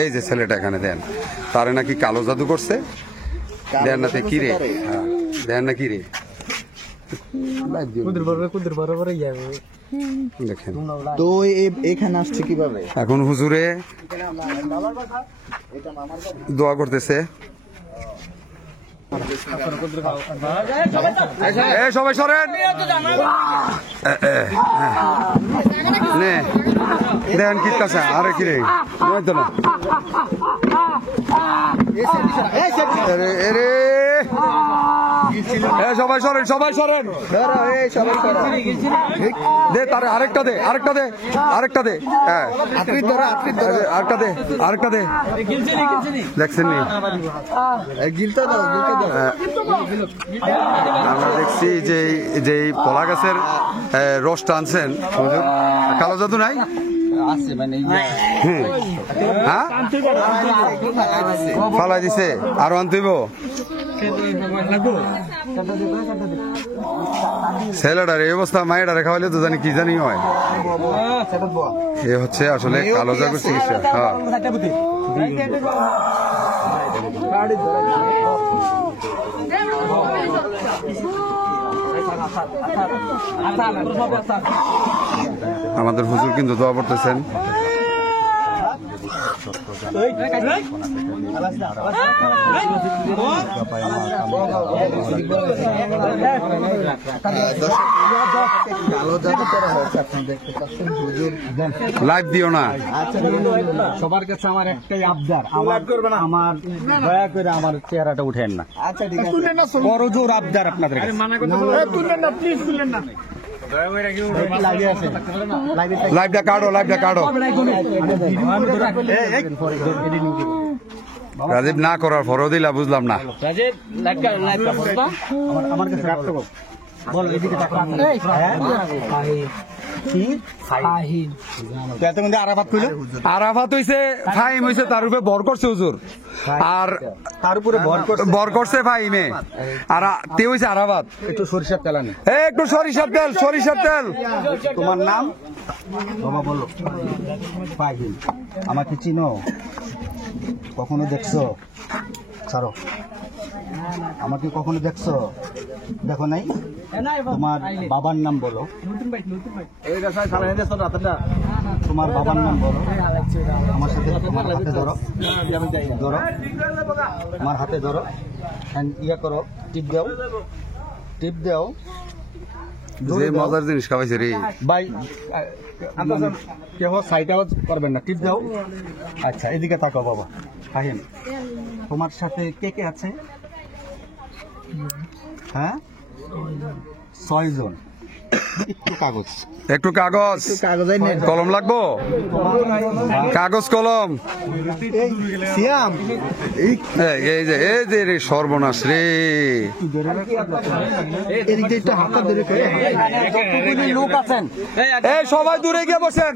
এই যে ছেলেটা এখানে দেন, তারে নাকি কালো জাদু করছে। দেন না কি রে, দেন না কি রে, দেখেন তো এখানে আসছে কিভাবে? এখন হুজুরে দোয়া করতেছে। সবাই সরেন, দেখেন কি কাছে আরে কি রে, সবাই সরেন, সবাই সরেন, দে তারে আরেকটা দে, আরেকটা দে, আরেকটা দে, হ্যাঁ আরেকটা দে, আরেকটা দে, দেখছেন নি? আমরা দেখছি যে পলা গাছের রসটা আনছেন, কালো জাদু নাই? হ্যাঁ ফালাই দিছে, আরো আনতেইব। ছেলেটার এই অবস্থা, মায়েরারে খাওয়াইলে তো জানি কি জানি হয়। এ হচ্ছে আসলে কালো জাদুর চিকিৎসা। হ্যাঁ আমাদের হুজুর কিন্তু দোয়া করতেছেন। লাইভ দিও না। সবার কাছে আমার একটাই আবদার, আমার দয়া করে আমার চেহারাটা উঠেন না। বড় জোর আবদার আপনাদের কাছে। লাইভটা কাটো, লাইভটা কাটো। রাজীব না করার পরও দিলা, বুঝলাম না। আমার কাছে বল, এদিকে আরাফাত হইছে, ফাহিম হইছে, তার উপরে ভর করছে হুজুর, আর তার উপরে ভর করছে ফাহিমে, আর তে হইছে আরাফাত। একটু সরিষার তেল আনে, একটু সরিষার তেল, সরিষার তেল। তোমার নাম বাবা বলো। ফাহিম, আমাকে চিনো? কখনো দেখছো? ছাড়ো, আমাকে কখনো দেখছো? দেখো নাই? তোমার বাবার নাম বলো। তোমার বাবার নাম বলো। আমার সাথে তোমার হাতে ধরো, ধরো আমার হাতে ধরো, ইয়া করো, টিপ দাও, টিপ দাও। যে মজার জিনিস খাওয়াইছে রে ভাই, কেউ সাইডাও করবেন না, টিপ দাও। আচ্ছা, এদিকে তাকাও বাবা। ফাহিম, তোমার সাথে কে কে আছে? হ্যাঁ, 6 জন। একটু কাগজ, একটু কাগজ, কলম লাগবো, কাগজ কলম। এই যে রে সর্বনাশ রে, লোক আছেন, সবাই দূরে গিয়ে বসেন,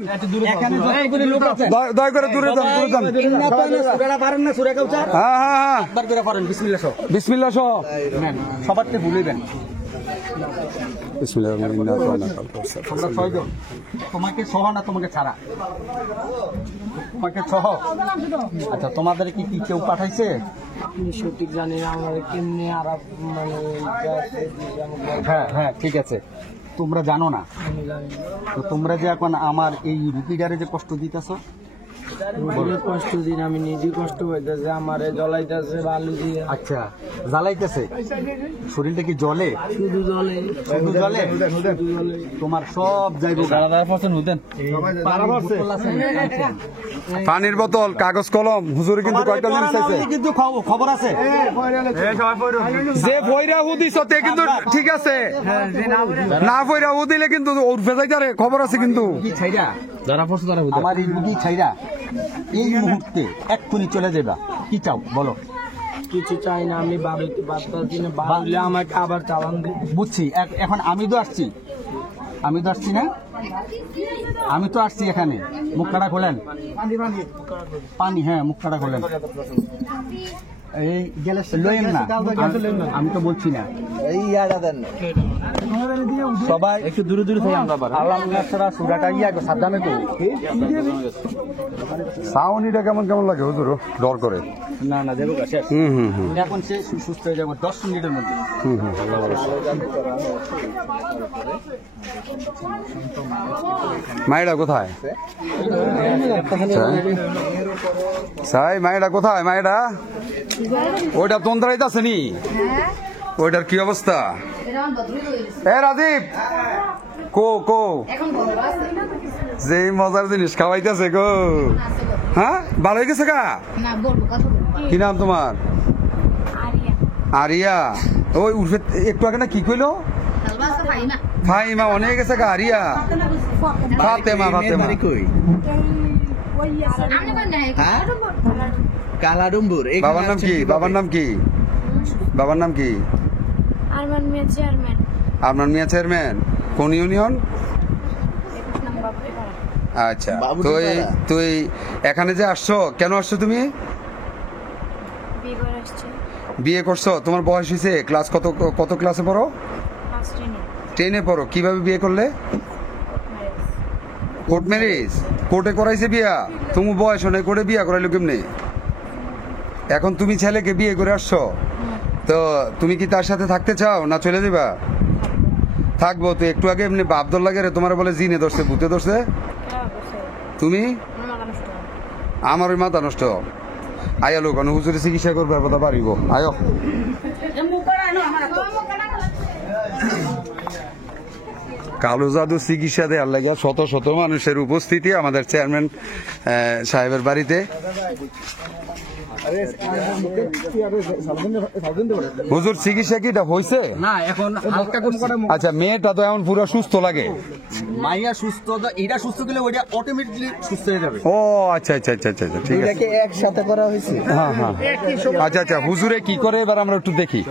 দয়া করে দূরে যান, দূরে যান। হ্যাঁ হ্যাঁ হ্যাঁ, বিসমিল্লাহ সহ সবারকে ভুলিবেন। তোমাকে সহ না, তোমাকে ছাড়া, তোমাকে সহ। আচ্ছা, তোমাদের কি কেউ পাঠাইছে? সঠিক জানি না, আমার কেমনি আর হ্যাঁ হ্যাঁ, ঠিক আছে, তোমরা জানো না তো। তোমরা যে এখন আমার এই রুগীটারে যে কষ্ট দিতেছ, কষ্ট দিন আমি নিজে কষ্ট পাইতেছে, আমার জ্বলাইতেছে বালু দিয়ে। আচ্ছা, জ্বালাইতেছে, শরীরটা কি জ্বলে? শুধু জলে, শুধু জ্বলে। তোমার সব যাইব। পানির বোতল, কাগজ কলম, হুজুর কিন্তু কয়েকটা জিনিস আছে, কিন্তু খবর আছে। যে ফয়রা হুদিস তে কিন্তু ঠিক আছে, না ফয়রা হুদিলে কিন্তু উর্ফে যাইতারে, খবর আছে কিন্তু। আমার এই রুগী ছাইরা এই মুহূর্তে এক্ষুনি চলে যাবা, কি চাও বলো? কিছু চাই না, আমি বাড়িতে বাচ্চা বাড়লে আমাকে আবার চালান দিই। বুঝছি, এখন আমি তো আসছি, আমি তো আসছি না, আমি তো আসছি এখানে। মুখটা খোলেন, পানি, হ্যাঁ মুখটা খোলেন। এই গেলে লইেন না, আমি তো বলছি না। এই ইয়াটা দেন সবাই একটু দূরে দূরে থেকে আমরা আল্লাহ ছাড়া সুরাটা সাবধানে তো। সাউনিটা কেমন কেমন লাগে হুজুর? ডর করে? না না দেবো শেষ। এখন সে সুস্থ হয়ে যাবো 10 মিনিটের মধ্যে। মায়েরা কোথায়? সাই মায়েরা কোথায়? মায়েরা ওইটা তন্ত্রাইতে আছে নি? ওইটার কি অবস্থা? এ রাজীব কো কো যে মজার জিনিস খাওয়াইতেছে গো। হ্যাঁ ভালো হয়ে গেছে গা? কি নাম তোমার? আরিয়া। ওই উঠে একটু আগে না কি কইলো? ফাইমা অনেক গেছে গা। আরিয়া ফাতেমা। ফাতেমা কালা ডুম্বুর। বাবার নাম কি? বাবার নাম কি? বাবার নাম কি? আরমান মিয়া চেয়ারম্যান। আরমান মিয়া চেয়ারম্যান কোন ইউনিয়ন? আচ্ছা তুই তুই এখানে যে আসছো কেন আসছো তুমি? বিয়ে করে আসছে। বিয়ে করছো? তোমার বয়স হয়েছে? ক্লাস কত কত ক্লাসে পড়ো? ক্লাস 10-এ পড়ো। কিভাবে বিয়ে করলে? Court marriage? কোর্টে করাইছে বিয়া? তুমি বয়স নেই কোর্টে বিয়া করাইলো কেমনি? এখন তুমি ছেলেকে বিয়ে করে আসছো, তো তুমি কি তার সাথে থাকতে চাও না চলে যাবা? থাকবো তো। একটু আগে এমনি বাপদর লাগে রে তোমার বলে জিনে ধরছে, ভূতে ধরছে। তুমি আমার ওই মাথা নষ্ট আয়া লোক হুজুরে চিকিৎসা করবে কথা পারিব। আয় কালো জাদু চিকিৎসা দেওয়ার লাগে শত শত মানুষের উপস্থিতি আমাদের চেয়ারম্যান সাহেবের বাড়িতে। হুজুর চিকিৎসা কি এটা হয়েছে? না এখন হালকা করছি। আচ্ছা মেয়েটা তো এখন পুরো সুস্থ লাগে? মাইয়া সুস্থ, এটা সুস্থ গেলে ওইটা অটোমেটিকলি সুস্থ হয়ে যাবে। ও আচ্ছা আচ্ছা আচ্ছা আচ্ছা ঠিক আছে। এটাকে একসাথে করা হয়েছে। হ্যাঁ হ্যাঁ আচ্ছা আচ্ছা হুজুরে কি করে এবার আমরা একটু দেখি।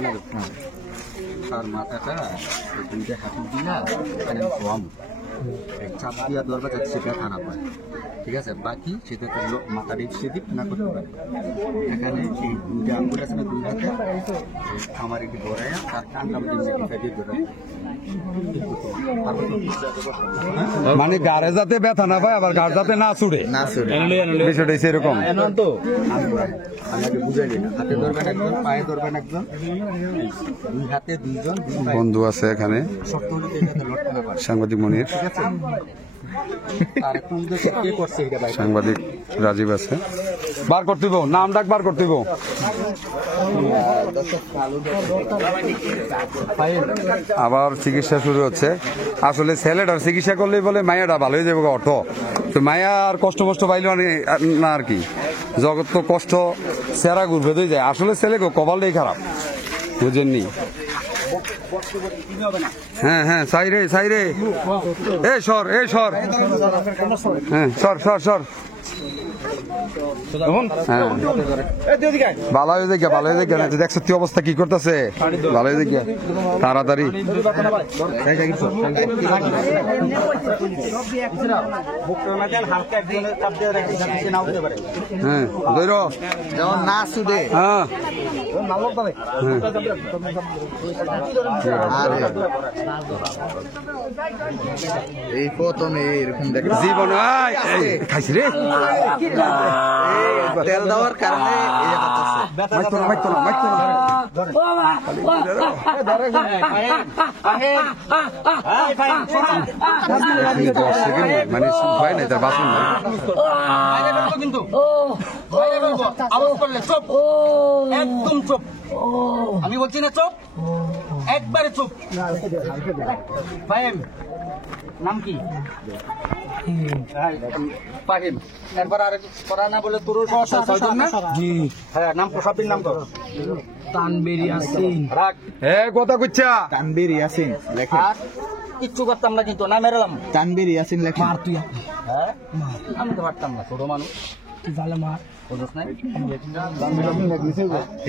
তার মাথাটা দুইটা হাতে দিলা এখানে কম চাপ দিয়া দরবার সেটা খারাপ হয়, ঠিক আছে? বাকি সেটা করলো মাথা সেদিক না করতে পারে। এখানে এই দুইটা আঙ্গুল আছে না, দুই হাতে আমার একটু ধরাইয়া তার কানটা দিয়ে ধরাই। মানে গাড়ে যাতে ব্যথা না পায় আবার গাড় যাতে না ছুড়ে, বিষয়টা হচ্ছে এরকম। তো আমাকে বুঝাইলি না, হাতে ধরবেন একজন, পায়ে ধরবেন একজন, দুই হাতে দুইজন। বন্ধু আছে এখানে শক্ত হলে এটাতে লড়তে না পারে, সাংবাদিক মনির, ঠিক আছে? আর কোন দেশে কে করছে এটা ভাই? সাংবাদিক রাজীব আছে। বার করতে হইব, নাম ডাক বার করতে হইব। আবার চিকিৎসা শুরু হচ্ছে। আসলে ছেলেটার চিকিৎসা করলেই বলে মায়াটা ভালো হয়ে যাবে অর্থ। তো মায়া আর কষ্ট মষ্ট পাইল না আর কি, জগৎ তো কষ্ট চেরা ঘুরবে দিয়ে যায়। আসলে ছেলেকে কপালটাই খারাপ, বুঝেননি? হ্যাঁ হ্যাঁ সাইরে সাইরে এ সর এ সর, হ্যাঁ সর সর সর। হ্যাঁ ভালো হয়ে দেখে ভালো হয়ে দেখে না দেখছো তুই অবস্থা কি করতেছে, ভালো হয়ে দেখে তাড়াতাড়ি। হ্যাঁ ধরো যেমন না শুধু হ্যাঁ এই প্রথমে এরকম দেখ জীবন খাইছি রে তেল দেওয়ার কারণে মানে হয় নাই তার বাসন নাই। কিন্তু আওয়াজ করলে চুপ, একদম চুপ। আমি বলছি না চুপ, একবারে চুপ। ফাহিম নাম কি? ফাহিম। এরপর আর পড়া না বলে তোর না? হ্যাঁ নাম প্রসাদের নাম তো তানবীর ইয়াসিন। রাখ কথা কইছা তানবীর ইয়াসিন লেখা। আর কিচ্ছু করতাম না কিন্তু না মেরালাম তানবীর ইয়াসিন লেখা। মার তুই, হ্যাঁ আমি তো পারতাম না, ছোট মানুষ। তুই ভালো মার। বুঝছ নাই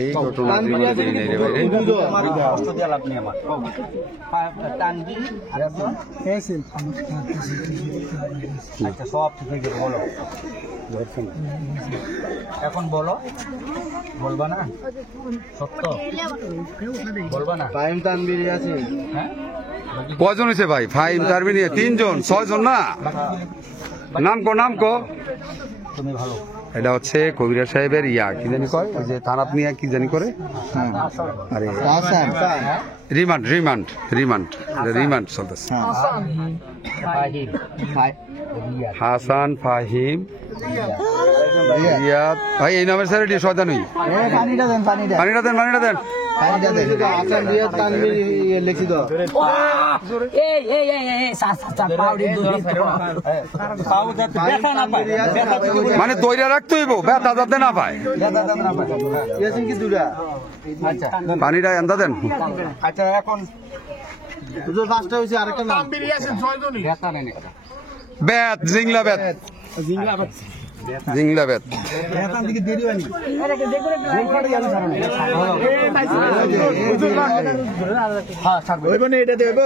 এই ঘটনা জীবনে দেই নাই রে ভাই রে। আমার কষ্ট দিয়া লাভ নেই আমার টান দি আচ্ছা সব ঠিক হয়ে গেছে বলো এখন বলো বলবা না সত্য বলবা না টাইম তানবির আছে হ্যাঁ কয়জন হয়েছে ভাই ফাইন টার্বি নিয়ে 3 জন 6 জন না নাম কো তুমি ভালো এটা হচ্ছে কবিরা সাহেবের ইয়া কি জানি কয় ওই যে থানাত নিয়ে কি জানি করে আরে রিমান্ড চলতেছে হাসান ফাহিম রিয়াদ ভাই এই নামের স্যার এটি শয়তানি পানিটা দেন আসাম রিয়াদ তানবির লিখি দাও মানে তৈরি রাখতে হইব ব্যথা যাতে না পায় ইয়াসিন কি দুরা আচ্ছা পানিটা এন্দা দেন আচ্ছা এখন দুটো পাঁচটা হইছে আরেকটা নাম ব্যথা নেই একটা ব্যাত জিংলা ব্যাত এটা দেব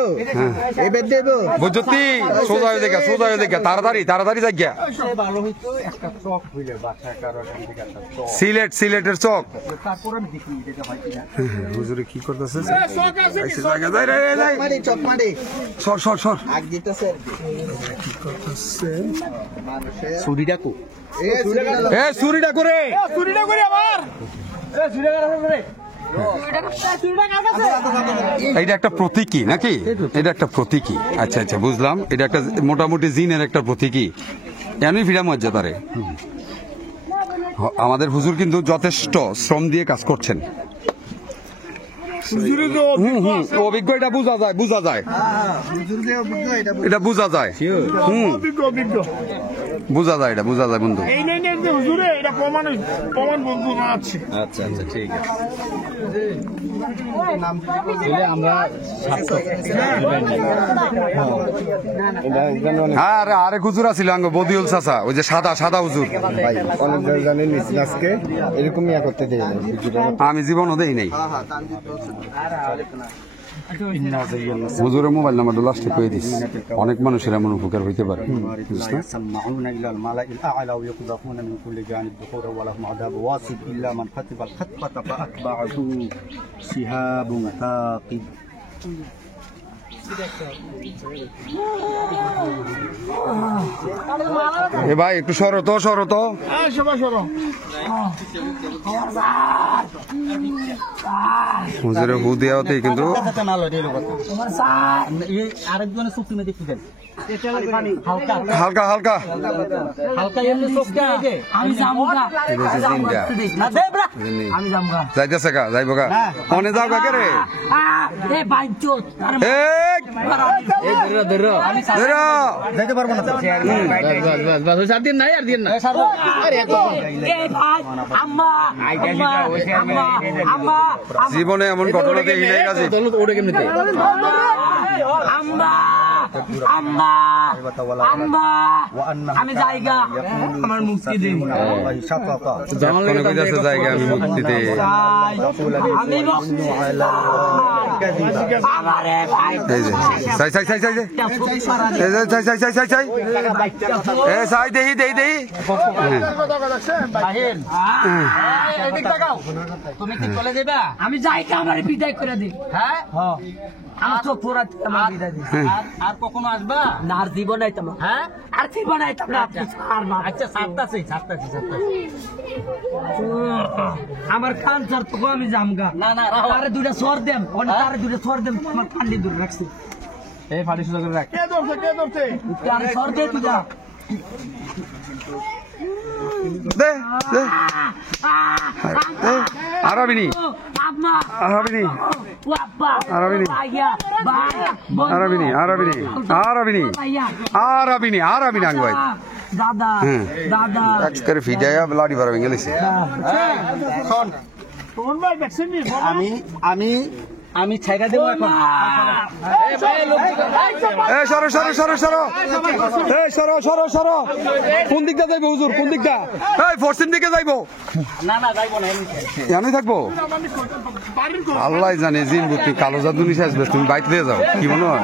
এই বেদ দেব বুঝতি সোজা হয়ে দেখা তাড়াতাড়ি জায়গা ভালো হইতো একটা চক হইলে বাচ্চা কারো এখান থেকে একটা চক সিলেটের চক তারপর আমি দেখি এটা হয় কিনা হুজুরে কি করতেছে চক মারি সর আগ দিতেছে ছুরিটা কো এ চুরিটা করে এটা একটা প্রতীকী নাকি এটা একটা প্রতীকী আচ্ছা বুঝলাম এটা একটা মোটামুটি জিনের একটা প্রতীকী এমনি ফিরা মর্যাদারে আমাদের হুজুর কিন্তু যথেষ্ট শ্রম দিয়ে কাজ করছেন অভিজ্ঞ এটা বোঝা যায় এটা বোঝা যায় বোঝা যায় বন্ধু আচ্ছা ঠিক আছে আমরা আরে হুজুর আছিল আঙ্গ বদিউল চাচা ওই যে সাদা হুজুর আজকে এরকম ইয়া করতে দেয় আমি জীবনও দেই নাই হুজুরের মোবাইল নাম্বারটা লাস্টে কয়ে দিস অনেক মানুষের এমন উপকার হইতে পারে يسمعون إلى الملأ الأعلى ويقذفون من كل جانب دحورا ولهم عذاب واصب إلا من كتب الخطبة فأتبعه شهاب ثاقب এ ভাই একটু সরো তো হুজুরের হু দেওয়াতে কিন্তু আরেকজনের চুক্তি মেয়ে দেখি দেন হালকা যাইতেছে গা যাইব গা মনে যাও গা কে রে যাইতে পারবো না জীবনে এমন ঘটনা দেখি নাই কাজে আমি জায়গা আমার মুক্তি দিন জায়গা আমি মুক্তি দে তুমি কি চলে যাবা আমি জায়গা আমার বিদায় করে দিই হ্যাঁ আমার চোখ পুরা বিদায় দিই আর কখনো আসবা না আর জীবন আইতাম হ্যাঁ আর জীবন আইতাম না আচ্ছা সাতটাছি আমার কান চার তো আমি জামগা না আরে দুইটা সর দেম আরে দুইটা সর দেম আমার কান্দি দূর রাখছি এই ফাড়ি সুযোগ রাখ কে ধরছে আরে সর দে তুই যা আরাবিনি আঙ্গুয়াই দাদা করে ফিডায়া ব্লাডি ভরা ভেঙে গেছে আমি আমি ছাইরা দেবো এখন। এই সরো সরো সরো সরো, এই সরো সরো সরো। কোন দিকটা যাইবো হুজুর, কোন দিকটা? এই পশ্চিম দিকে যাইবো? না না যাইবো না, এখানে থাকবো? আল্লাহ জানে, জিন বুদ্ধি কালো জাদু নিশে আসবে, তুমি বাইক দিয়ে যাও, কি মনে হয়?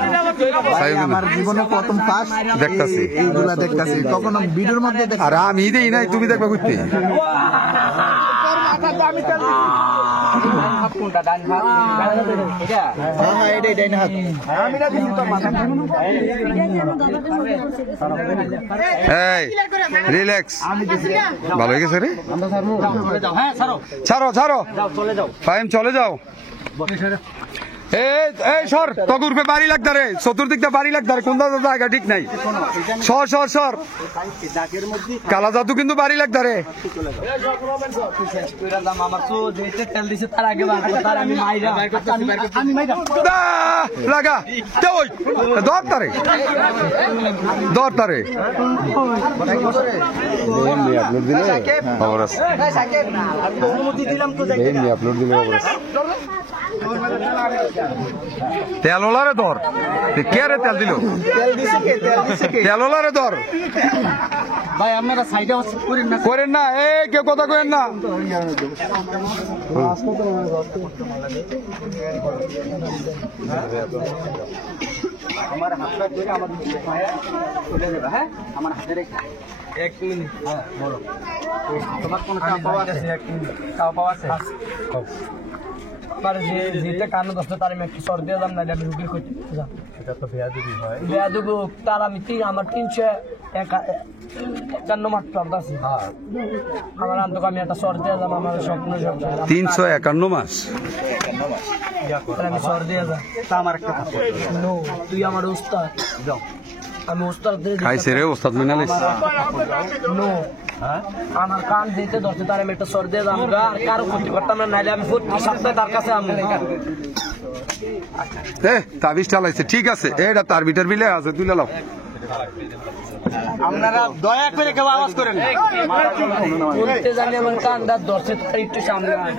আমার জীবনে প্রথম ফার্স্ট দেখতাছি। এইগুলা দেখতাছি, কখনো ভিডিওর মধ্যে আর আমি দেই নাই, তুমি দেখবা করতে। কোনটা ডান হাত? এটা হ্যাঁ এটাই ডাইন হাত। এই রিল্যাক্স, ভালো হয়ে গেছে রে। চলে যাও। হ্যাঁ ছাড়ো ছাড়ো ছাড়ো, যাও, চলে যাও। ফাইম চলে যাও। এই এই সর, তগুর পে বাড়ি লাগতা রে, চতুর্দিকটা বাড়ি লাগতা রে, কোন জায়গা ঠিক নাই। সর সর সর, কালা জাদু কিন্তু বাড়ি লাগতা রে। আমার তো যেতে তেল দিছে তার আগে তার আমি মাইরা আমি মাইরা দা, লাগা তে ওই দরতারে দরতারে আপলোড দিলে খবর আছে, আপলোড দিলে খবর আছে। তেল ওলারে ধর, কে রে তেল দিল? তেল ওলারে ধর। ভাই আপনারা সাইডে করেন না, করেন না, এই কেউ কথা করেন না। আমার হাতটা ধরে আমার পায়ে চলে যাবে। হ্যাঁ আমার হাতে রেখে 1 মিনিট। হ্যাঁ বলো, তোমার কোনো চাপ পাওয়া আছে? 1 মিনিট চাপ পাওয়া আছে। আমার যেটা কানে দশটা তার আমি একটু সর দিয়ে যাম, না আমি রুগীর করতে যাম। এটা তো বেয়াদবি হয়। বেয়াদব তার আমি আমার 351 মাত্র আছে। আমার আন্তক আমি একটা সর দিয়ে যাম, আমার স্বপ্ন 351 মাস। আমি সর দিয়ে যাম। তা আমার একটা কথা নো, তুই আমার উস্তাদ, যাও। আমি উস্তাদ দিয়ে খাইছে রে ওস্তাদ মিনালিস। নো, আমার কান দিতে ধরতে তার আমি একটা সর দিয়ে যাম, আর কারো ক্ষতি করতাম না, নাইলে আমি প্রতি সপ্তাহে তার কাছে আমি তাবিজ চালাইছে, ঠিক আছে, এটা তার বিটার বিলে আছে, তুই লাও। আপনারা দয়া করে কেউ আওয়াজ করেন না। বলতে জানি আমার কানটা ধরছে তার একটু সামনে আয়।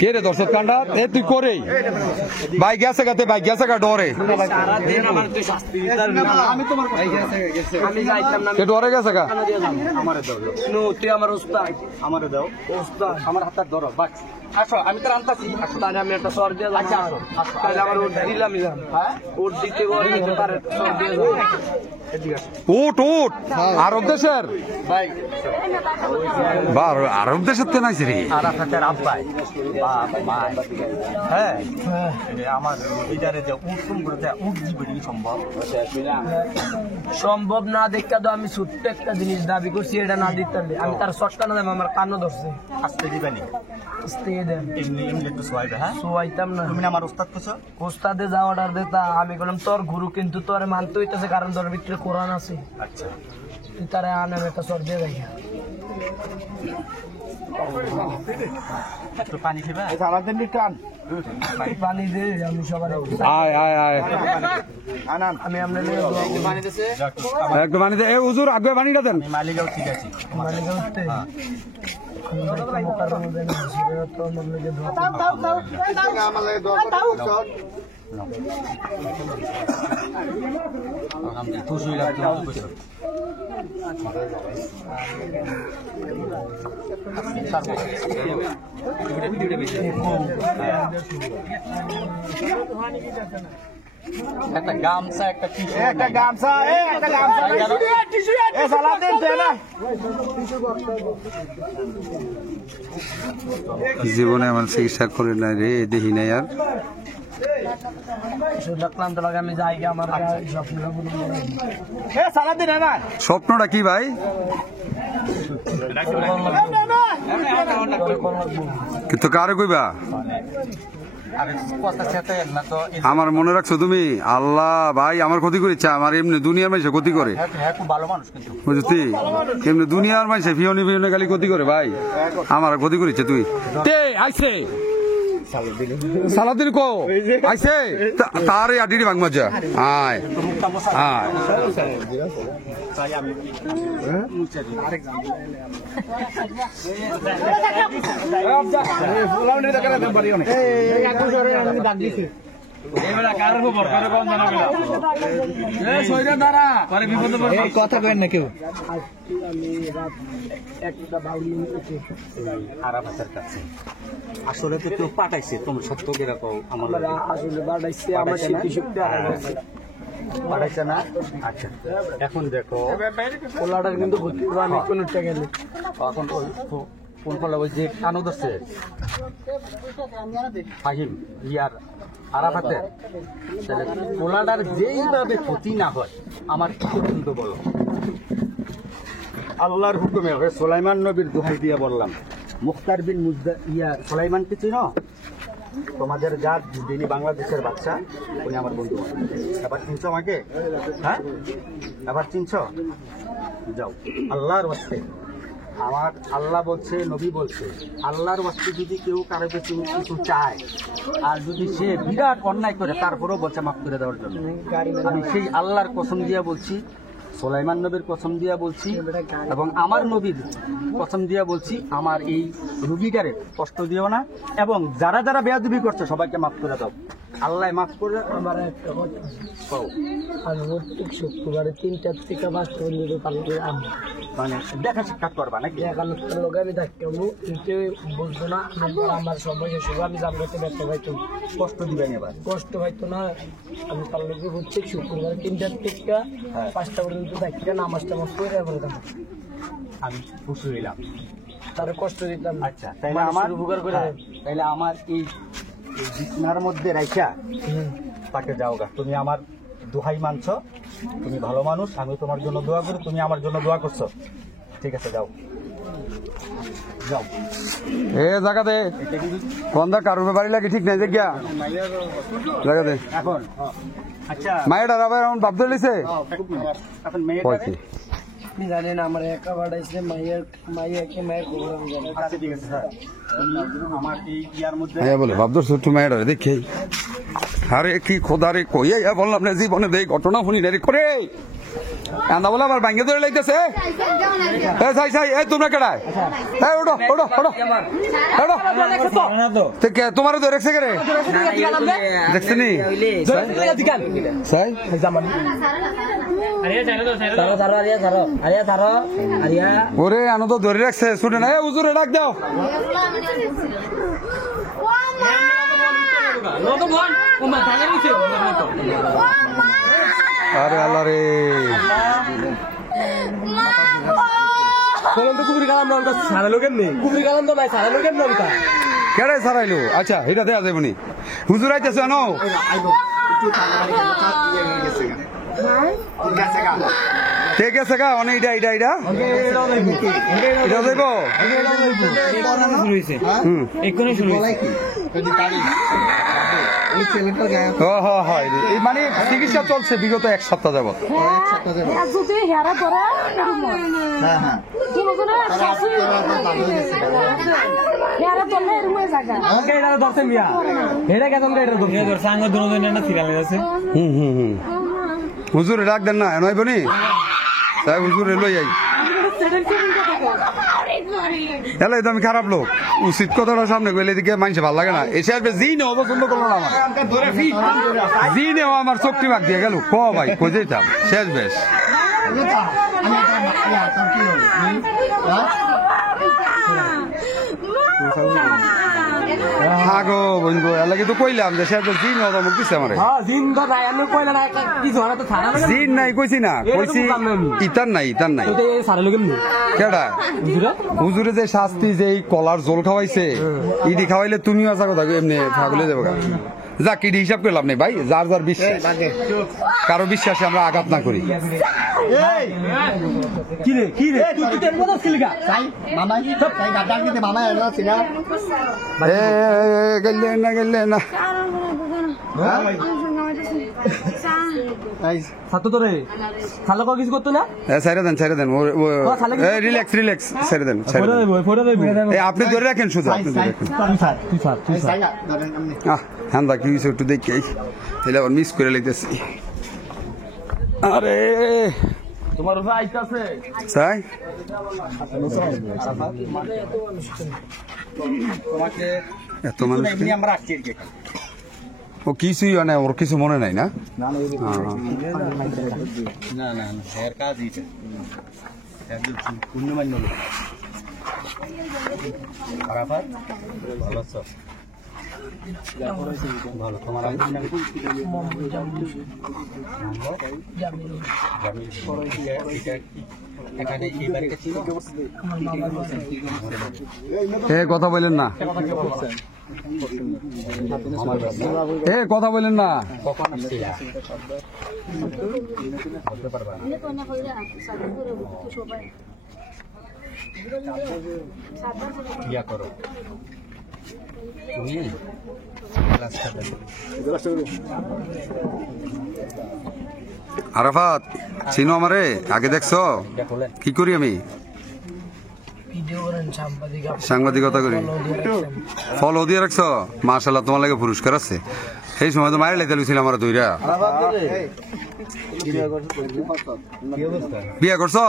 কে রে দর্শক কান্ডা? এ তুই করেই ভাই গেছে গাতে, ভাই গেছে গা ডরে, সারাদিন আমার তুই শাস্তি দিতে পারবি না। আমি যাইতাম না, কে ডরে গেছে গা। কেন দিয়ে যাম? আমারে দাও, নো, তুই আমার উস্তাদ, আমারে দাও, উস্তাদ। আমার হাতটা ধরো। বাস আসো, আমি তো আনতাছি। তাহলে আমি একটা সর দিয়ে যাম। তাহলে আমার ওট দিলাম যাম, ওট দিতে বলে তার সর দিয়ে যাম। উঠ উঠ, আরব দেশের ভাই বা আরব দেশের তে নাইছে রে। আর আপনাদের আব্বাই ভাই, হ্যাঁ আমার এটারে যে উঠুম করতে উঠ দিবি সম্ভব? সম্ভব না দেখা তো আমি ছোট্ট একটা জিনিস দাবি করছি, এটা না দিতে পারলে আমি তার শর্টটা না দেব, আমার কানও ধরছে। আসতে দিবানি, আসতে দেন, এমনি এমনি একটু সোয়াইবে। হ্যাঁ সোয়াইতাম না। তুমি না আমার ওস্তাদ করছো? ওস্তাদে যা অর্ডার দিতা আমি বললাম তোর গুরু, কিন্তু তোর মানতে হইতেছে কারণ তোর ভিতরে কোরআন আছে। আচ্ছা তুই তারে আনে একটা সর দিয়ে দেখ। একটু পানি খেবা? পানি দে, আমি সবার আয় আয় আয়, আমি আপনার পানি দিছে একটু পানি দে। এ হুজুর আগে পানিটা দেন। মালিগাও ঠিক আছে। মানে উঠতে খুশি লাগছে একটা গামছা, একটা টিস্যু, একটা গামছা, একটা গামছা, এ সালাতের দে না। জীবনে আমার চিকিৎসা করে নাই রে, দেখি নাই আর। ক্লান্ত লাগে আমি যাই গিয়ে আমার এ সালাতের দে না। স্বপ্নটা কি ভাই? কিন্তু কারে কইবা? আরে কথা সেটা না তো, আমার মনে রাখছো তুমি? আল্লাহ ভাই আমার ক্ষতি করেছে, আমার এমনি দুনিয়ার মানুষে ক্ষতি করে, হ্যাঁ খুব ভালো মানুষ কিন্তু। বুঝতি? এমনি দুনিয়ার মানুষে ফিওনি ফিওনি খালি ক্ষতি করে ভাই, আমার ক্ষতি করেছে তুই। তে আইছে সালাদিন কো আইছে তারে আডিডি ভাঙ মজা আয় আয় কথা কেন না কেউ আরাফাতের কাছে আসলে তো কেউ পাঠাইছে তোমার সত্য কিরকম আমার আসলে বাড়াইছে আমার স্মৃতি শক্তি পাঠাইছে না আচ্ছা এখন দেখো পোলাটার কিন্তু ভর্তি করবো আমি কোনো টাকা নেই এখন কোন ফলে ওই যে কানো ধরছে ফাহিম ইয়ার আরাফাতে পোলাটার যেইভাবে ক্ষতি না হয় আমার কি পর্যন্ত বলো আল্লাহর হুকুমে সোলাইমান নবীর দোহাই দিয়ে বললাম মুখতার বিন সোলাইমান কি চিনো তোমাদের যার যিনি বাংলাদেশের বাচ্চা উনি আমার বন্ধু এবার চিনছো আমাকে হ্যাঁ এবার চিনছো যাও আল্লাহর ওয়াস্তে আমার আল্লাহ বলছে নবী বলছে আল্লাহর ওয়াস্তে যদি কেউ কারো কিছু চায় আর যদি সে বিরাট অন্যায় করে তারপরেও বলছে মাফ করে দেওয়ার জন্য আমি সেই আল্লাহর কসম দিয়া বলছি সোলাইমান নবীর কসম দিয়া বলছি এবং আমার নবীর কসম দিয়া বলছি আমার এই রুগীটারে কষ্ট দিও না এবং যারা যারা বেয়াদবি করছে সবাইকে মাফ করে দাও আল্লাহ মাফ করে আমার একটা কথা আমি প্রত্যেক শুক্রবারে 3টা থেকে 5টা পর্যন্ত পালন করে আমি মানে দেখা সাক্ষাৎ করবা নাকি একান্ন লোক আমি থাকতে কিন্তু বলতো না আমার সময় শেষ আমি জানতে ব্যর্থ পাইতো কষ্ট দিবেন এবার কষ্ট হয়তো না আমি পালন করে প্রত্যেক শুক্রবার 3টা থেকে 5টা পর্যন্ত থাকতে নামাজটা মাফ করে এবার আমি খুশি হইলাম তারা কষ্ট দিতাম আচ্ছা তাইলে আমার উপকার করে তাইলে আমার এই বিছনার মধ্যে রাইখা তাকে যাওগা তুমি আমার দোহাই মানছো তুমি ভালো মানুষ আমি তোমার জন্য দোয়া করি তুমি আমার জন্য দোয়া করছো ঠিক আছে যাও যাও এ জায়গা দে বন্ধা কারোর বাড়ি লাগে ঠিক নাই জায়গা জায়গা দে এখন আচ্ছা মায়ের আবার এখন বাপ ধরে লিছে এখন মেয়েটা আপনি জানেন আমার একা বাড়াইছে মাইয়াকে মায়ের খবর আমি জানি আচ্ছা ঠিক আছে স্যার তুমি আমার এই ইয়ার মধ্যে হ্যাঁ বলে বাপ ধর ছোট্ট মায়ের দেখে আরে কি খোদা রে কইয়া বললাম না জীবনে দেই ঘটনা শুনি রে করে কান্দা বলে আবার ভাঙ্গে ধরে লাইতেছে এই তোমরা কেডায় এই ওড়ো ওড়ো ওড়ো ওড়ো তোমার ধরে রেখেছে রে দেখছি নি ওরে আনন্দ ধরে রাখছে শুনে না হুজুরে ডাক দাও আরে আল্লাহ রে কেড়ে সারাইলো আচ্ছা এটা দেয়া যাবে নি হুজুর আইতেছে আনো ঠিক আছে গা অনেক এটা এটা এটা এটা দেবো মানে চিকিৎসা চলছে বিগত 1 সপ্তাহ যাবত হুজুরে ডাক দেন না নয় বনি তাই হুজুরে লই আই এলে তো আমি খারাপ লোক উচিত কথাটা সামনে গেলে এদিকে মানুষ ভালো লাগে না এসে আসবে জি নেওয়া পছন্দ করলো না আমার জি নেওয়া আমার চোখটি মাক দিয়ে গেল ক ভাই কই যেতাম শেষ বেশ হাগো বন্ধু এলাকি তো কইলাম যে শেষ বেশ জি নেওয়া মুখ দিচ্ছে আমার জিন নাই কইছি না কইছি ইতার নাই কেডা হুজুরে যে শাস্তি যে কলার জল খাওয়াইছে ইডি খাওয়াইলে তুমিও আসা কথা এমনি ছাগলে যাবো যা কিডি হিসাব করে লাভ নেই ভাই যার যার বিশ্বাস কারো বিশ্বাসে আমরা আঘাত না করি গেলে না ছাত্র তো রে খালা কিছু করতো না ছেড়ে দেন রিল্যাক্স ছেড়ে দেন আপনি ধরে রাখেন শুধু আপনি ধরে রাখেন হ্যাঁ দা কি হয়েছে একটু দেখি তাহলে আবার মিস করে লাইতেছি আরে তোমার উপরে আইতাছে তাই তোমাকে এত মানুষ এমনি আমরা রাখছি আর কি। ও কিছুই হয় না ওর কিছু মনে নাই না না এর কাজ এটা একদম পূর্ণমান্য লোক আরাফাত ভালো আছো ভালো তোমার এখানে এই বাড়িটা ছিল কথা বলেন না কথা বলেন না কখন আসছিল বলতে পারবা না ইয়া করো তুমি আরাফাত চিনো আমারে আগে দেখছো কি করি আমি সাংবাদিকতা করি ফলো দিয়ে রাখছো মাশাআল্লাহ তোমার লাগে পুরস্কার আছে সেই সময় তো মারে লাইতে লইছিল আমার দুইরা বিয়ে করছো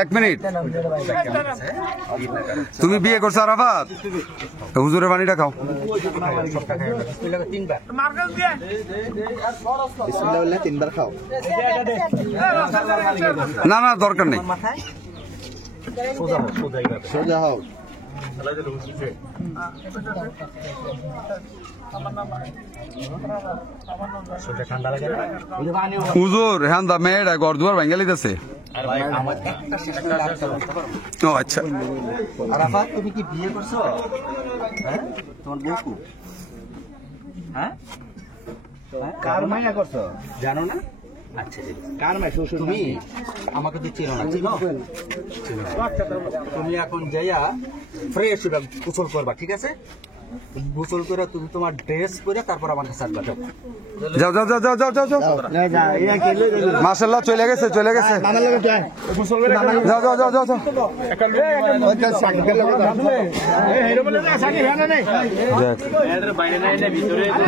1 মিনিট তুমি বিয়ে করছো আরাফাত হুজুরের পানিটা খাও তিনবার খাও না না দরকার নেই সোজা হও হুজুর হ্যাঁ দা মেয়েটা ঘর দুয়ার ভাঙ্গা লিতেছে ও আচ্ছা আরাফাত তুমি কি বিয়ে করছো হ্যাঁ তোমার বউ হ্যাঁ কার মাইয়া করছো জানো না আচ্ছা কার মাই শ্বশুর তুমি আমাকে তো চেনো না চিনো তুমি এখন যাইয়া ফ্রেশ হইবা গোসল করবা ঠিক আছে গোসল করে তুমি তোমার ড্রেস পরে তারপর আমার কাছে আসবা যাও যাও যাও যাও যাও যাও যাও মাশাআল্লাহ চলে গেছে যাও যাও যাও যাও যাও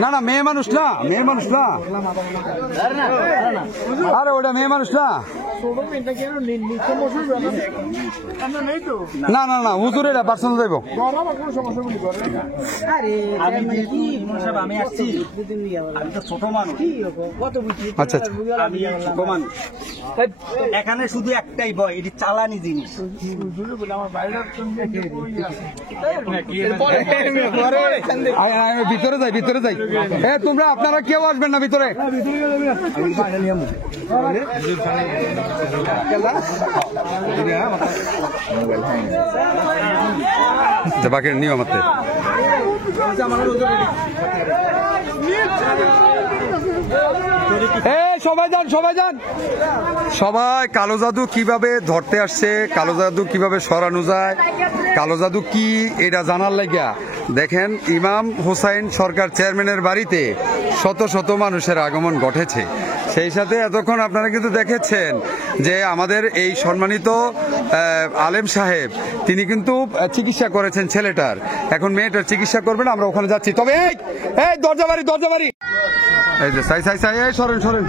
না না মেয়ে মানুষ না আরে ওটা মেয়ে মানুষ না না না না হুজুর এটা পার্সোনাল যাইব আমি আসছি আমি তো ছোট মানুষ আচ্ছা আচ্ছা আমি ছোট মানুষ এখানে শুধু একটাই ভয় এটি চালানি জিনিস আমি ভিতরে যাই তোমরা আপনারা কেউ আসবেন না ভিতরে বাকির নিয়ম আছে সবাই কালো জাদু কিভাবে ধরতে আসছে, কালো জাদু কিভাবে সরানো যায়, কালো জাদু কি এটা জানার লাগিয়া দেখেন ইমাম হোসাইন সরকার চেয়ারম্যানের বাড়িতে শত শত মানুষের আগমন ঘটেছে। সেই সাথে এতক্ষণ আপনারা কিন্তু দেখেছেন যে আমাদের এই সম্মানিত আলেম সাহেব তিনি কিন্তু চিকিৎসা করেছেন ছেলেটার, এখন মেয়েটার চিকিৎসা করবেন, আমরা ওখানে যাচ্ছি। তবে এই দরজা বাড়ি এই যে সাই এই সরেন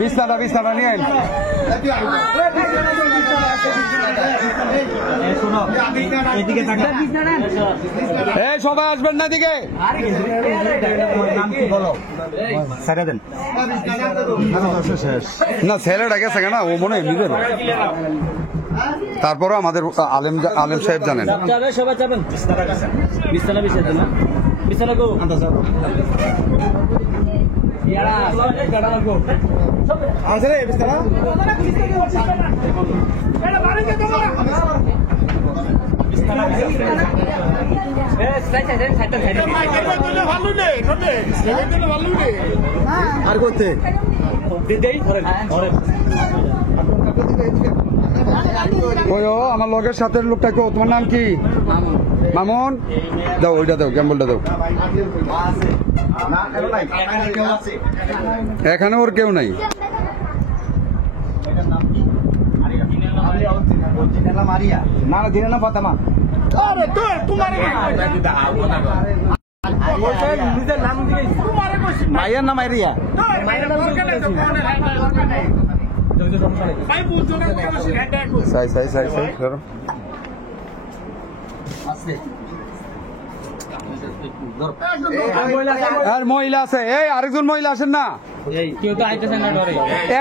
বিছনাটা নিয়ে সবাই আসবেন না দিকে না ছেলেটা গেছে না ও মনে হয় নিজের। তারপরও আমাদের আলেম সাহেব জানেন সবাই যাবেন বিছানা গো আর করতে ওই ও আমার লগের সাথে লোকটা কো, তোমার নাম কি? মামুন। দাও ওইটা দাও, গ্যাম্বলটা দাও। এখানে ওর কেউ নাই। মারিয়া না না দিনে না ফাতেমা মাইয়ার নাম মারিয়া সাই সাই সাই সাই ধরো। আর মহিলা আছে, এই আরেকজন মহিলা আসেন না,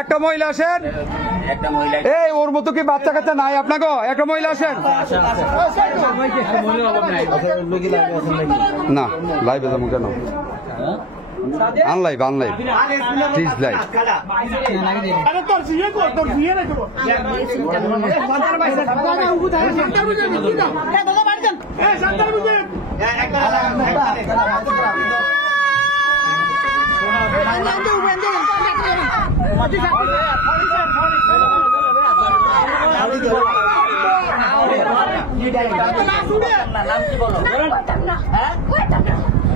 একটা মহিলা আসেন। এই ওর মতো কি বাচ্চা কাচ্চা নাই আপনাকে? একটা মহিলা আসেন না। লাইভে যাবো কেন? আনলাইভ আনলাইভ প্লিজ লাইভ।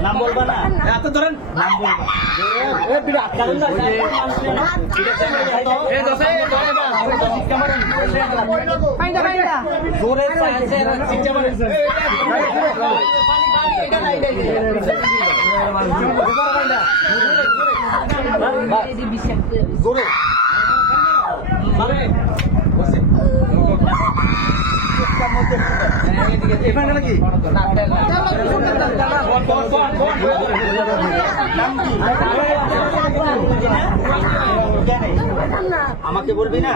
নাম বলবা না এত ধরেন নাম এখানে নাকি আমাকে বলবি না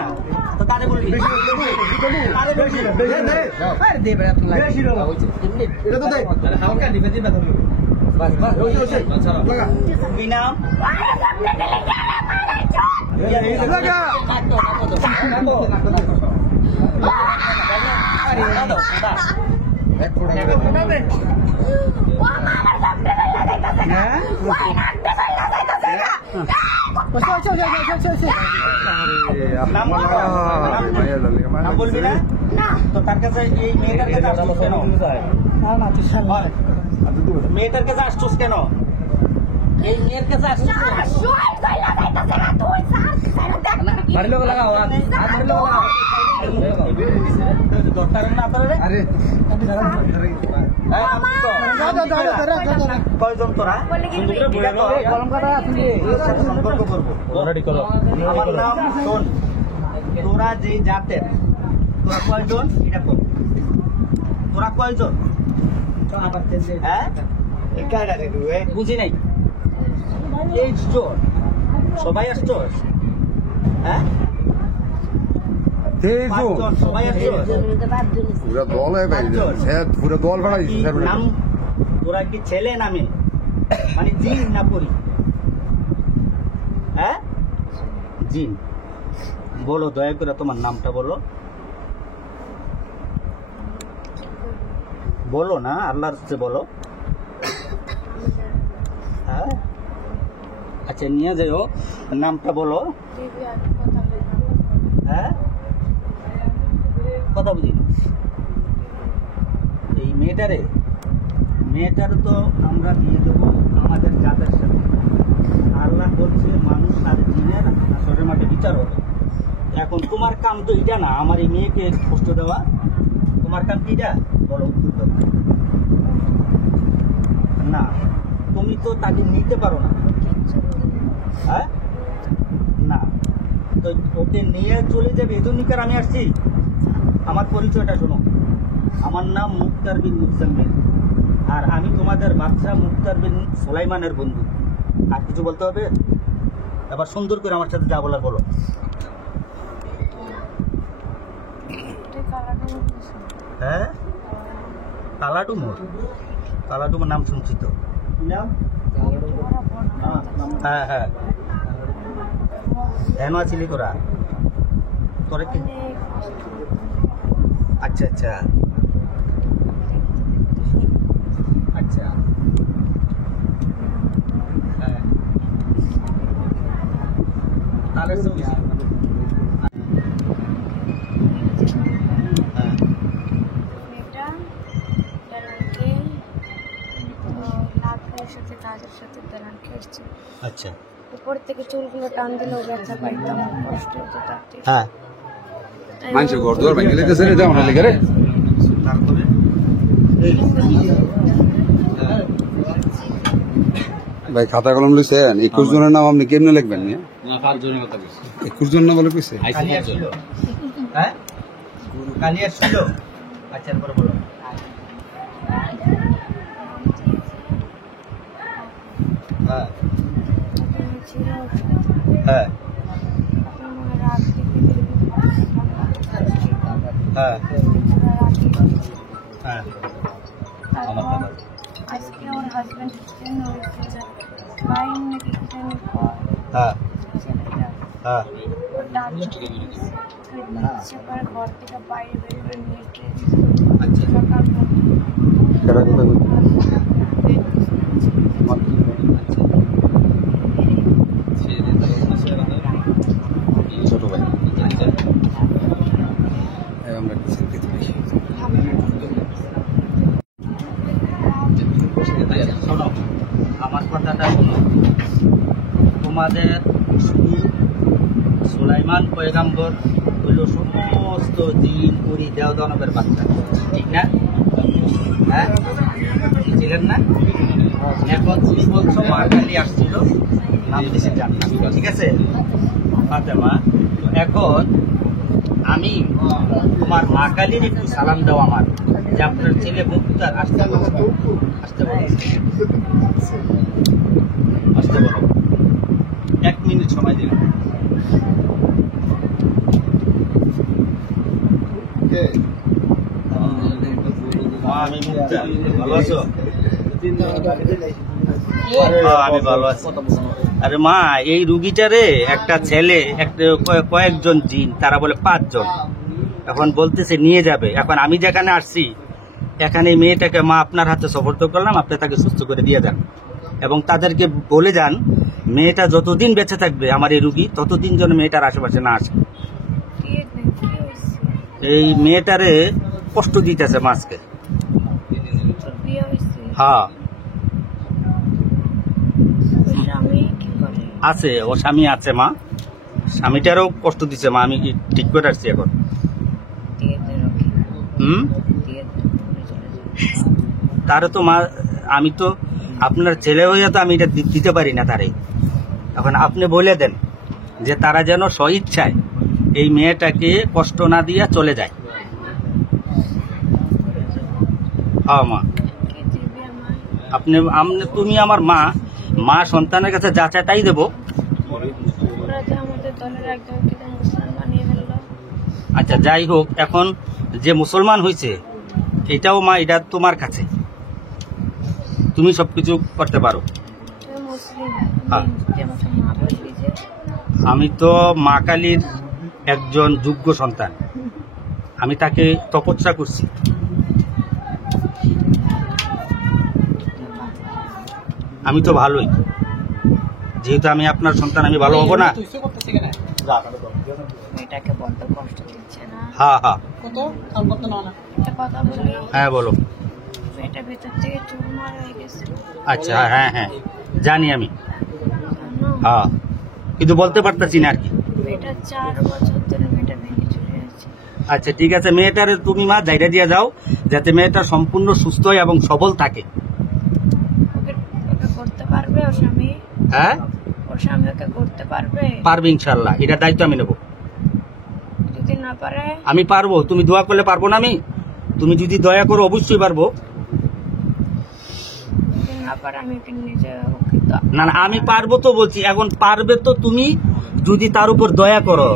তো তারে বলবি কি নাম? নাম বলবি না তো তার কাছে এই মেয়েটার কাছে আসছিস কেন? মেয়েটার কাছে আসছিস কেন? এই মেয়ের কাছে আসছিস কয়জন তোরা? সম্পর্ক করবো। আমার নাম শোন, তোরা যে জাতের, তোরা কয়জন এটা কর। তোরা কয়জন? হ্যাঁ বুঝি নাই। এই চোর সবাই আসছোস? হ্যাঁ সবাই আসছোস? পুরো দল পুরো দল ভাড়া নাম তোরা কি ছেলে নামে মানে জিন না পরি? হ্যাঁ জিন। বলো দয়া করে তোমার নামটা বলো। বলো না আল্লাহর হচ্ছে বলো। হ্যাঁ আচ্ছা নিয়ে যাও, নামটা বলো। হ্যাঁ কথা বুঝি এই মেয়েটার তো আমরা দিয়ে দেবো আমাদের জাতের সাথে। আল্লাহ বলছে মানুষ আর জিনের আসরের মাঠে বিচার হবে। এখন তোমার কাম তো এটা না আমার এই মেয়েকে কষ্ট দেওয়া। তোমার কাম কি এটা বলো, উত্তর দাও। না তুমি তো তাকে নিতে পারো না। হ্যাঁ না তো ওকে নিয়ে চলে যাবে এজন্যকার আমি আসছি। আমার পরিচয়টা শোনো, আমার নাম মুক্তার বিন মুজাম্মিল আর আমি তোমাদের বাদশা মুক্তার বিন সুলাইমানের বন্ধু। আর কিছু বলতে হবে? এবার সুন্দর করে আমার সাথে যা বলার বলো। হ্যাঁ কালাডুমোর, কালাডুমোর নাম শুনছি তো। হ্যাঁ হ্যাঁ কেন আছিলি তোরা? তোরা কি? আচ্ছা আচ্ছা আচ্ছা হ্যাঁ তাহলে বাড়িতে কাজের সাথে দাঁড়ান খেয়েছে। আচ্ছা উপর থেকে চুলগুলো টান দিলেও ব্যথা পাইতাম, কষ্ট হতো তাতে। হ্যাঁ মানুষের ঘর দুয়ার ভেঙে দিতেছে রে, যাও না লেগে রে। তারপরে ভাই খাতা কলম লইছেন? 21 জনের নাম আপনি কেমনে লিখবেন? 21 জন না বলে কইছে? কালিয়া ছিল হ্যাঁ কালিয়া ছিল আচ্ছা এরপরে বলো হ্যাঁ ছিল হ্যাঁ আমার রাত থেকে হ্যাঁ হ্যাঁ আজকে ওর হাজব্যান্ড বাইন নাকি কি জানি কয় হ্যাঁ ছেলেটা হ্যাঁ ওর ডাক ইচ্ছে করে ঘর থেকে বাইরে বের করে নিয়ে গিয়েছে। আচ্ছা সকাল কেডা কথা কই? ছোট ভাই। এই আমরা একটা সেলফি তুলি। শোনো আমার কথাটা শোনো তোমাদের সুলাইমান পয়গাম্বর হইল সমস্ত দিন পুরি দেও দানবের বাচ্চা ঠিক না হ্যাঁ ছিলেন না এখন তুমি বলছো মার্কালি আসছিল নাম দিয়েছে জান্নাত ঠিক আছে ফাতেমা তো এখন আমি তোমার মা কালীর একটু সালাম দাও আমার যে আপনার ছেলে মুক্তার আসতে বলো আসতে বলো আসতে বলো 1 মিনিট সময় দিলাম মা আমি মুক্তা ভালো আছো আমি ভালো আছি আরে মা এই রুগীটারে একটা ছেলে একটা কয়েকজন জিন তারা বলে 5 জন এখন বলতেছে নিয়ে যাবে এখন আমি যেখানে আসছি এখানে এই মেয়েটাকে মা আপনার হাতে সুপর্দ করলাম আপনি তাকে সুস্থ করে দিয়ে দেন এবং তাদেরকে বলে যান মেয়েটা যতদিন বেঁচে থাকবে আমার এই রুগী ততদিন যেন মেয়েটার আশেপাশে না আসে কি হয়েছে? এই মেয়েটারে কষ্ট দিতেছে মাছকে তোর বিয়ে হয়েছে? হ্যাঁ তোর স্বামী কি করে? আছে ও স্বামী আছে মা স্বামীটারও কষ্ট দিচ্ছে মা আমি ঠিক করে আসছি এখন দিয়ে দে রকি, হুম দিয়ে দে, ঘরে চলে যা। তারে তো মা আমি তো আপনার ছেলে হইয়া তো আমি এটা দিতে পারি না তারে এখন আপনি বলে দেন যে তারা যেন স্বইচ্ছায় এই মেয়েটাকে কষ্ট না দিয়া চলে যায় হ্যাঁ মা কি দিবি আমায়? তুমি আমার মা মা সন্তানের কাছে যা চায় তাই দেবো ওরা যে আমাদের দলের একজনকে তো মুসলমান বানিয়ে ফেললো। আচ্ছা যাই হোক এখন যে মুসলমান হয়েছে এটাও মা এটা তোমার কাছে তুমি সবকিছু করতে পারো তুই মুসলিম, হ্যাঁ। তুই আমাকে মা বললি যে? আমি তো মা কালীর একজন যোগ্য সন্তান আমি তাকে তপস্যা করছি আমি তো ভালোই যেহেতু আমি আপনার সন্তান আমি ভালো হবো না মেয়েটাকে বড্ড কষ্ট দিচ্ছে না? হ্যাঁ হ্যাঁ একটা কথা বলি, হ্যাঁ বলো মেয়েটা ভেতর থেকে চুরমার হয়ে গেছে, আচ্ছা হ্যাঁ হ্যাঁ জানি আমি জানো? হ্যাঁ কিন্তু বলতে পারতেছি না আর কি মেয়েটা 4 বছর ধরে মেয়েটা ভেঙে চুরে আছে। আচ্ছা ঠিক আছে মেয়েটারে তুমি মা জায়গা দিয়ে যাও যাতে মেয়েটা সম্পূর্ণ সুস্থ হয় এবং সবল থাকে ওকে ওকে করতে পারবে ওর স্বামী? হ্যাঁ ওর স্বামী ওকে করতে পারবে? পারবে ইনশাল্লাহ এটা দায়িত্ব আমি নেবো যদি না পারে? আমি পারবো তুমি দোয়া করলে পারবো না আমি তুমি যদি দয়া করো অবশ্যই পারবো যদি না পারে আমি ওকে নিজে ওকে না না আমি পারবো তো বলছি এখন পারবে তো তুমি যদি তার উপর দয়া করো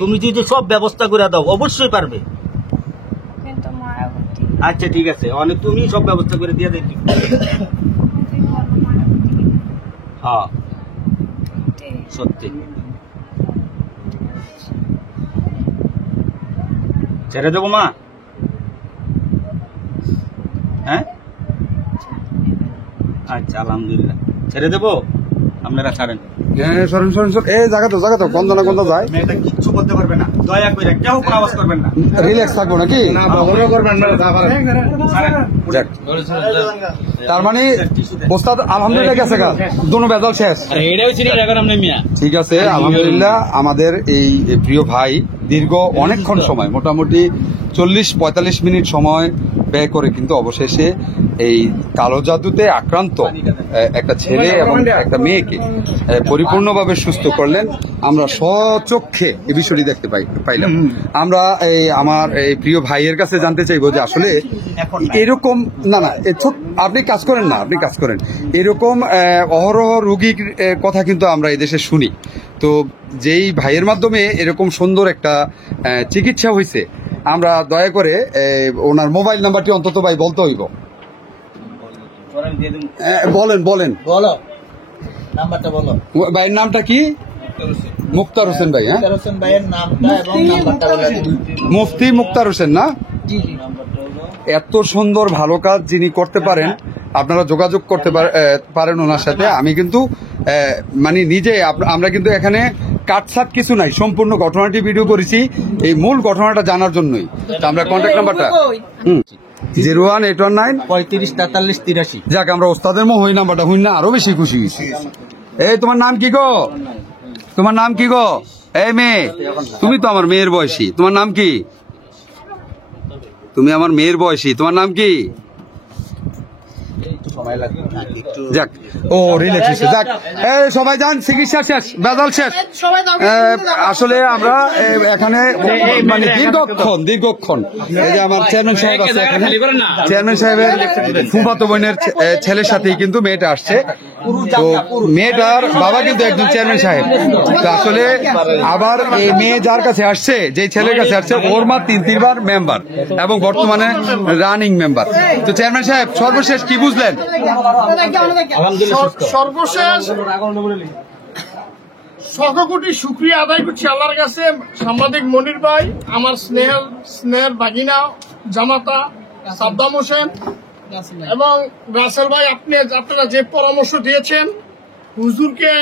তুমি যদি সব ব্যবস্থা করে দাও অবশ্যই পারবে কিন্তু মায়াবতী, আচ্ছা ঠিক আছে অনেক তুমি সব ব্যবস্থা করে দিয়ে দেখি তুই বলো মায়াবতী কিনা? হ্যাঁ ঠিক। সত্যি ছেড়ে দেবো মা হ্যাঁ আচ্ছা আলহামদুলিল্লাহ ছেড়ে দেবো আপনারা ছাড়েন হ্যাঁ সরেন সরেন সরেন, এই জায়গা তো গন্ধ না গন্ধ যায়, মেয়েটা কিচ্ছু করতে পারবে না, দয়া করে কেউ কোনো আওয়াজ করবেন না। রিল্যাক্স থাকবো নাকি? করবেন না, যাক। তার মানে ওস্তাদ আলহামদুলিল্লাহ গেছে গা, দোনো বেজাল শেষ। ঠিক আছে, আলহামদুলিল্লাহ আমাদের এই প্রিয় ভাই দীর্ঘ অনেকক্ষণ সময়, মোটামুটি 40-45 মিনিট সময় ব্যয় করে কিন্তু অবশেষে এই কালো জাদুতে আক্রান্ত একটা ছেলে এবং একটা মেয়েকে পরিপূর্ণভাবে সুস্থ করলেন। আমরা স্বচক্ষে এই বিষয়টি দেখতে পাইলাম। আমরা এই আমার এই প্রিয় ভাইয়ের কাছে জানতে চাইবো যে আসলে এরকম না আপনি কাজ করেন না, আপনি কাজ করেন, এরকম অহরহ রোগীর কথা কিন্তু আমরা এদেশে শুনি। তো যেই ভাইয়ের মাধ্যমে এরকম সুন্দর একটা চিকিৎসা হয়েছে, আমরা দয়া করে ওনার মোবাইল নাম্বারটি অন্তত ভাই বলতে হইব। বলেন বলো নাম্বারটা বলো। ভাইয়ের নামটা কি? মুক্তার হোসেন ভাই। হ্যাঁ, মুক্তার হোসেন ভাইয়ের নামটা এবং নাম্বারটা বলে দিন। মুফতি মুক্তার হোসেন না? এত সুন্দর ভালো কাজ যিনি করতে পারেন, আপনারা যোগাযোগ করতে পারেন ওনার সাথে। আমি কিন্তু মানে নিজে আমরা কিন্তু এখানে কাটছাট কিছু নাই, সম্পূর্ণ ঘটনাটি ভিডিও করেছি এই মূল ঘটনাটা জানার জন্যই। তো আমরা কন্ট্যাক্ট নাম্বারটা 01819 35 43 83। যাক, আমরা ওস্তাদের ওই নাম্বারটা হইন না আরো বেশি খুশি হয়েছি। এই তোমার নাম কি গো? তোমার নাম কি গো? এই মেয়ে, তুমি তো আমার মেয়ের বয়সী, তোমার নাম কি? তুমি আমার মেয়ের বয়সী, তোমার নাম কি? যাক, ও রিল্যাক্স, যাক এই সবাই যান, চিকিৎসা শেষ, বেজাল শেষ। আসলে আমরা এখানে মানে দীর্ঘক্ষণ এই যে আমার চেয়ারম্যান সাহেব আছে এখানে, চেয়ারম্যান সাহেবের ফুফাতো বোনের ছেলের সাথেই কিন্তু মেয়েটা আসছে। তো মেয়েটার বাবা কিন্তু একজন চেয়ারম্যান সাহেব। তো আসলে আবার এই মেয়ে যার কাছে আসছে, যে ছেলের কাছে আসছে, ওর মা 3 বার মেম্বার এবং বর্তমানে রানিং মেম্বার। তো চেয়ারম্যান সাহেব সর্বশেষ কি বুঝলেন? সর্বশেষ শতকোটি শুকরিয়া আদায় করছি আল্লাহর কাছে। সাংবাদিক মনির ভাই, আমার স্নেহের ভাগিনা জামাতা সাদ্দাম হোসেন এবং রাসেল ভাই, আপনারা যে পরামর্শ দিয়েছেন, হুজুরকে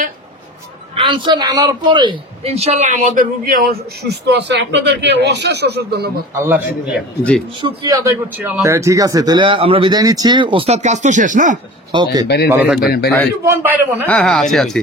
আনছেন, আনার পরে ইনশাল্লাহ আমাদের রুগী সুস্থ আছে। আপনাদেরকে অশেষ ধন্যবাদ, আল্লাহ শুকরিয়া। জি, শুকরিয়া আদায় করছি। ঠিক আছে, তাহলে আমরা বিদায় নিচ্ছি। ওস্তাদ কাজ তো শেষ না? ওকে, ভালো থাকবেন। বাইরে হ্যাঁ, আছি।